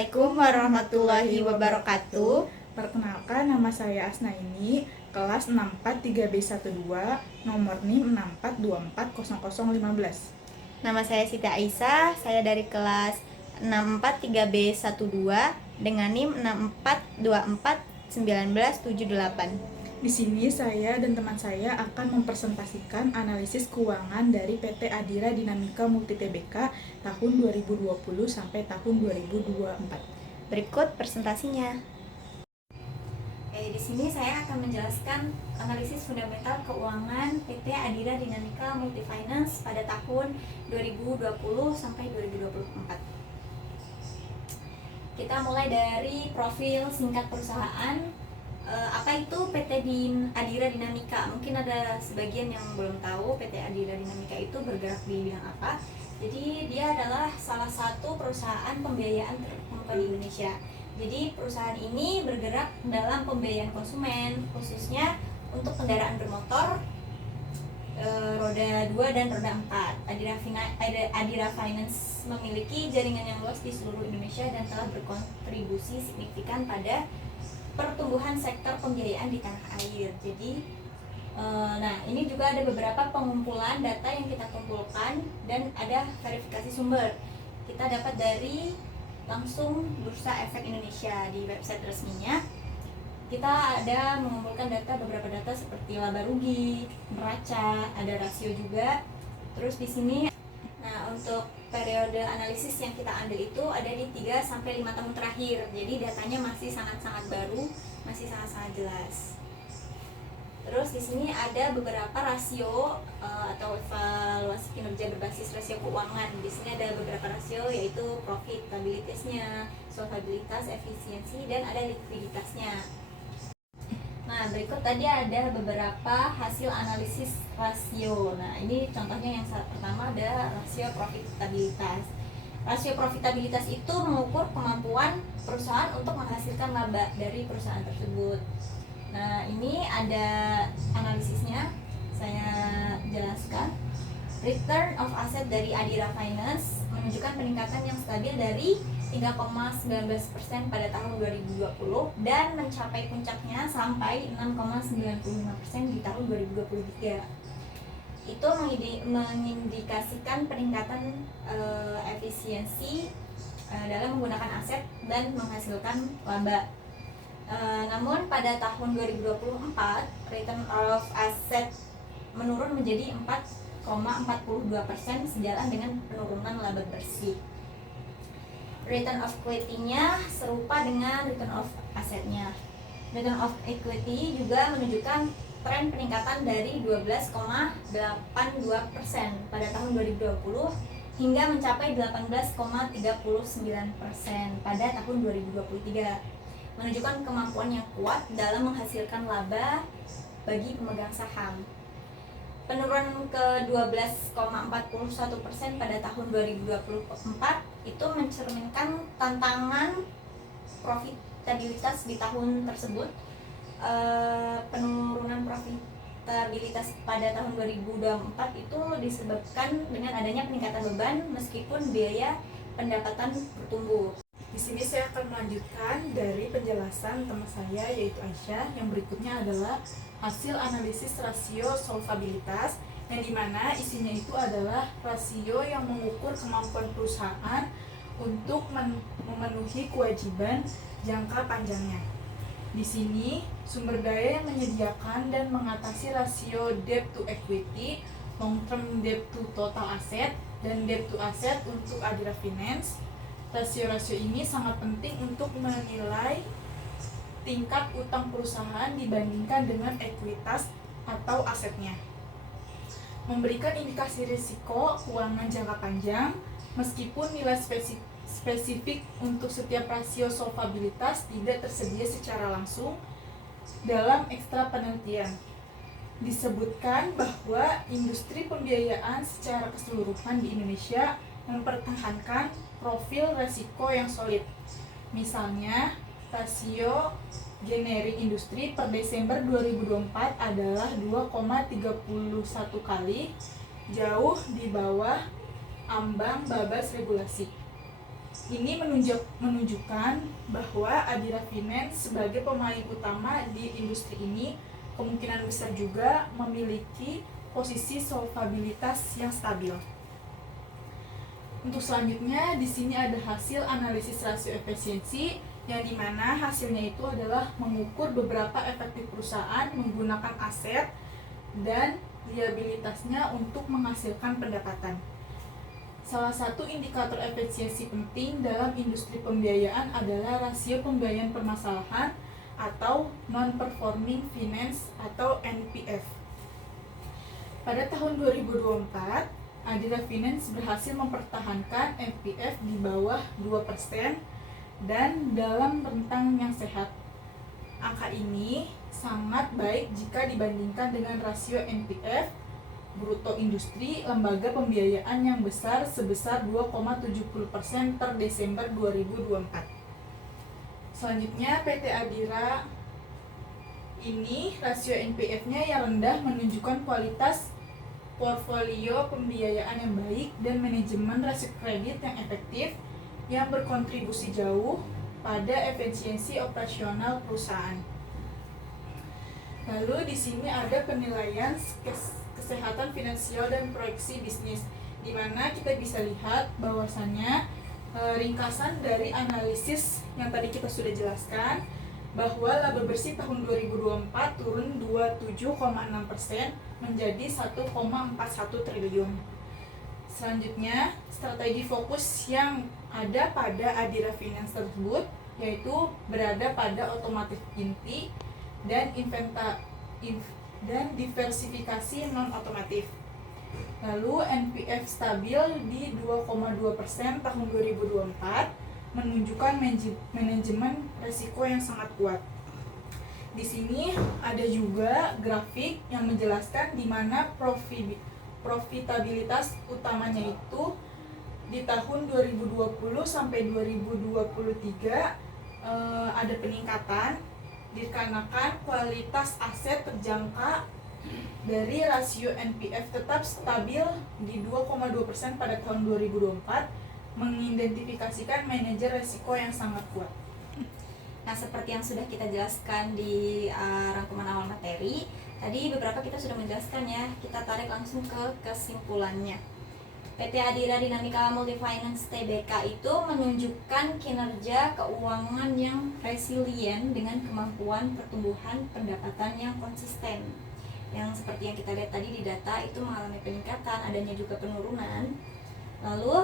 Assalamualaikum warahmatullahi wabarakatuh. Perkenalkan, nama saya Asnaini, kelas 643B12, nomor NIM 64240015. Nama saya Siti Aisyah, saya dari kelas 643B12 dengan NIM 64241978. Di sini saya dan teman saya akan mempresentasikan analisis keuangan dari PT Adira Dinamika Multi Tbk tahun 2020 sampai tahun 2024. Berikut presentasinya. Di sini saya akan menjelaskan analisis fundamental keuangan PT Adira Dinamika Multi Finance pada tahun 2020 sampai 2024. Kita mulai dari profil singkat perusahaan. Apa itu PT Adira Dinamika? Mungkin ada sebagian yang belum tahu PT Adira Dinamika itu bergerak di bidang apa. Jadi dia adalah salah satu perusahaan pembiayaan terkemuka di Indonesia. Jadi perusahaan ini bergerak dalam pembiayaan konsumen, khususnya untuk kendaraan bermotor, roda 2 dan roda 4. Adira Finance memiliki jaringan yang luas di seluruh Indonesia dan telah berkontribusi signifikan pada pertumbuhan sektor pembiayaan di tanah air. Jadi, ini juga ada beberapa pengumpulan data yang kita kumpulkan dan ada verifikasi sumber. Kita dapat dari langsung Bursa Efek Indonesia di website resminya. Kita ada mengumpulkan beberapa data seperti laba rugi, neraca, ada rasio juga. Terus di sini, untuk periode analisis yang kita ambil itu ada di 3 sampai 5 tahun terakhir. Jadi datanya masih sangat-sangat baru, masih sangat-sangat jelas. Terus di sini ada beberapa rasio atau evaluasi kinerja berbasis rasio keuangan. Di sini ada beberapa rasio, yaitu profitabilitasnya, solvabilitas, efisiensi, dan ada likuiditasnya. Nah, berikut tadi ada beberapa hasil analisis rasio. Nah, ini contohnya yang pertama ada rasio profitabilitas. Rasio profitabilitas itu mengukur kemampuan perusahaan untuk menghasilkan laba dari perusahaan tersebut. Nah, ini ada analisisnya, saya jelaskan. Return of asset dari Adira Finance menunjukkan peningkatan yang stabil dari 3,19% pada tahun 2020 dan mencapai puncaknya sampai 6,95% di tahun 2023. Itu mengindikasikan peningkatan efisiensi dalam menggunakan aset dan menghasilkan laba. Namun pada tahun 2024 return of asset menurun menjadi 4,42% sejalan dengan penurunan laba bersih. Return of equity-nya serupa dengan return of asset-nya. Return of equity juga menunjukkan tren peningkatan dari 12,82% pada tahun 2020 hingga mencapai 18,39% pada tahun 2023, menunjukkan kemampuan yang kuat dalam menghasilkan laba bagi pemegang saham. Penurunan ke 12,41% pada tahun 2024 itu mencerminkan tantangan profitabilitas di tahun tersebut. Penurunan profitabilitas pada tahun 2024 itu disebabkan dengan adanya peningkatan beban meskipun biaya pendapatan bertumbuh. Di sini saya akan melanjutkan dari penjelasan teman saya yaitu Aisyah. Yang berikutnya adalah hasil analisis rasio solvabilitas, yang dimana isinya itu adalah rasio yang mengukur kemampuan perusahaan untuk memenuhi kewajiban jangka panjangnya. Di sini sumber daya yang menyediakan dan mengatasi rasio debt to equity, long term debt to total asset, dan debt to asset untuk Adira Finance. Rasio-rasio ini sangat penting untuk menilai tingkat utang perusahaan dibandingkan dengan ekuitas atau asetnya. Memberikan indikasi risiko keuangan jangka panjang, meskipun nilai spesifik untuk setiap rasio solvabilitas tidak tersedia secara langsung dalam ekstra penelitian. Disebutkan bahwa industri pembiayaan secara keseluruhan di Indonesia mempertahankan profil resiko yang solid. Misalnya, rasio generik industri per Desember 2024 adalah 2,31 kali, jauh di bawah ambang babas regulasi. Ini menunjukkan bahwa Adira Finance sebagai pemain utama di industri ini kemungkinan besar juga memiliki posisi solvabilitas yang stabil. Untuk selanjutnya, di sini ada hasil analisis rasio efisiensi, yang dimana hasilnya itu adalah mengukur beberapa efektif perusahaan menggunakan aset dan liabilitasnya untuk menghasilkan pendapatan. Salah satu indikator efisiensi penting dalam industri pembiayaan adalah rasio pembiayaan permasalahan atau non-performing finance atau NPF. Pada tahun 2024, Adira Finance berhasil mempertahankan NPF di bawah 2% dan dalam rentang yang sehat. Angka ini sangat baik jika dibandingkan dengan rasio NPF bruto industri lembaga pembiayaan yang besar sebesar 2,70% per Desember 2024. Selanjutnya, PT Adira ini rasio NPF-nya yang rendah menunjukkan kualitas portfolio pembiayaan yang baik dan manajemen risiko kredit yang efektif yang berkontribusi jauh pada efisiensi operasional perusahaan. Lalu di sini ada penilaian kesehatan finansial dan proyeksi bisnis, di mana kita bisa lihat bahwasannya ringkasan dari analisis yang tadi kita sudah jelaskan bahwa laba bersih tahun 2024 turun 27,6% menjadi 1,41 triliun. Selanjutnya, strategi fokus yang ada pada Adira Finance tersebut yaitu berada pada otomotif inti dan diversifikasi non-otomotif. Lalu NPF stabil di 2,2% tahun 2024 menunjukkan manajemen risiko yang sangat kuat. Di sini ada juga grafik yang menjelaskan di mana profitabilitas utamanya itu di tahun 2020 sampai 2023 ada peningkatan dikarenakan kualitas aset terjangka dari rasio NPF tetap stabil di 2,2% pada tahun 2024 mengidentifikasikan manajer risiko yang sangat kuat. Nah, seperti yang sudah kita jelaskan di rangkuman awal materi, tadi beberapa kita sudah menjelaskan ya. Kita tarik langsung ke kesimpulannya. PT Adira Dinamika Multifinance Tbk itu menunjukkan kinerja keuangan yang resilient dengan kemampuan pertumbuhan pendapatan yang konsisten. Yang seperti yang kita lihat tadi di data itu mengalami peningkatan, adanya juga penurunan. Lalu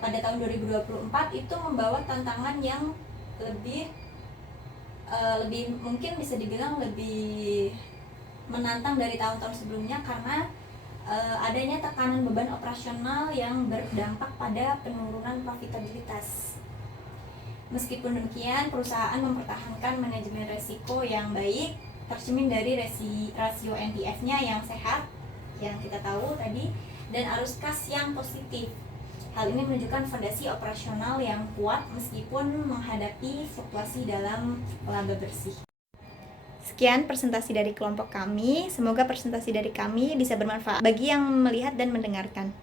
pada tahun 2024 itu membawa tantangan yang lebih mungkin bisa dibilang lebih menantang dari tahun-tahun sebelumnya karena adanya tekanan beban operasional yang berdampak pada penurunan profitabilitas. Meskipun demikian, perusahaan mempertahankan manajemen risiko yang baik, tercermin dari rasio NPF-nya yang sehat yang kita tahu tadi dan arus kas yang positif. Hal ini menunjukkan fondasi operasional yang kuat meskipun menghadapi fluktuasi dalam laba bersih. Sekian presentasi dari kelompok kami. Semoga presentasi dari kami bisa bermanfaat bagi yang melihat dan mendengarkan.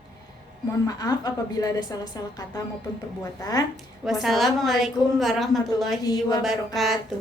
Mohon maaf apabila ada salah-salah kata maupun perbuatan. Wassalamualaikum warahmatullahi wabarakatuh.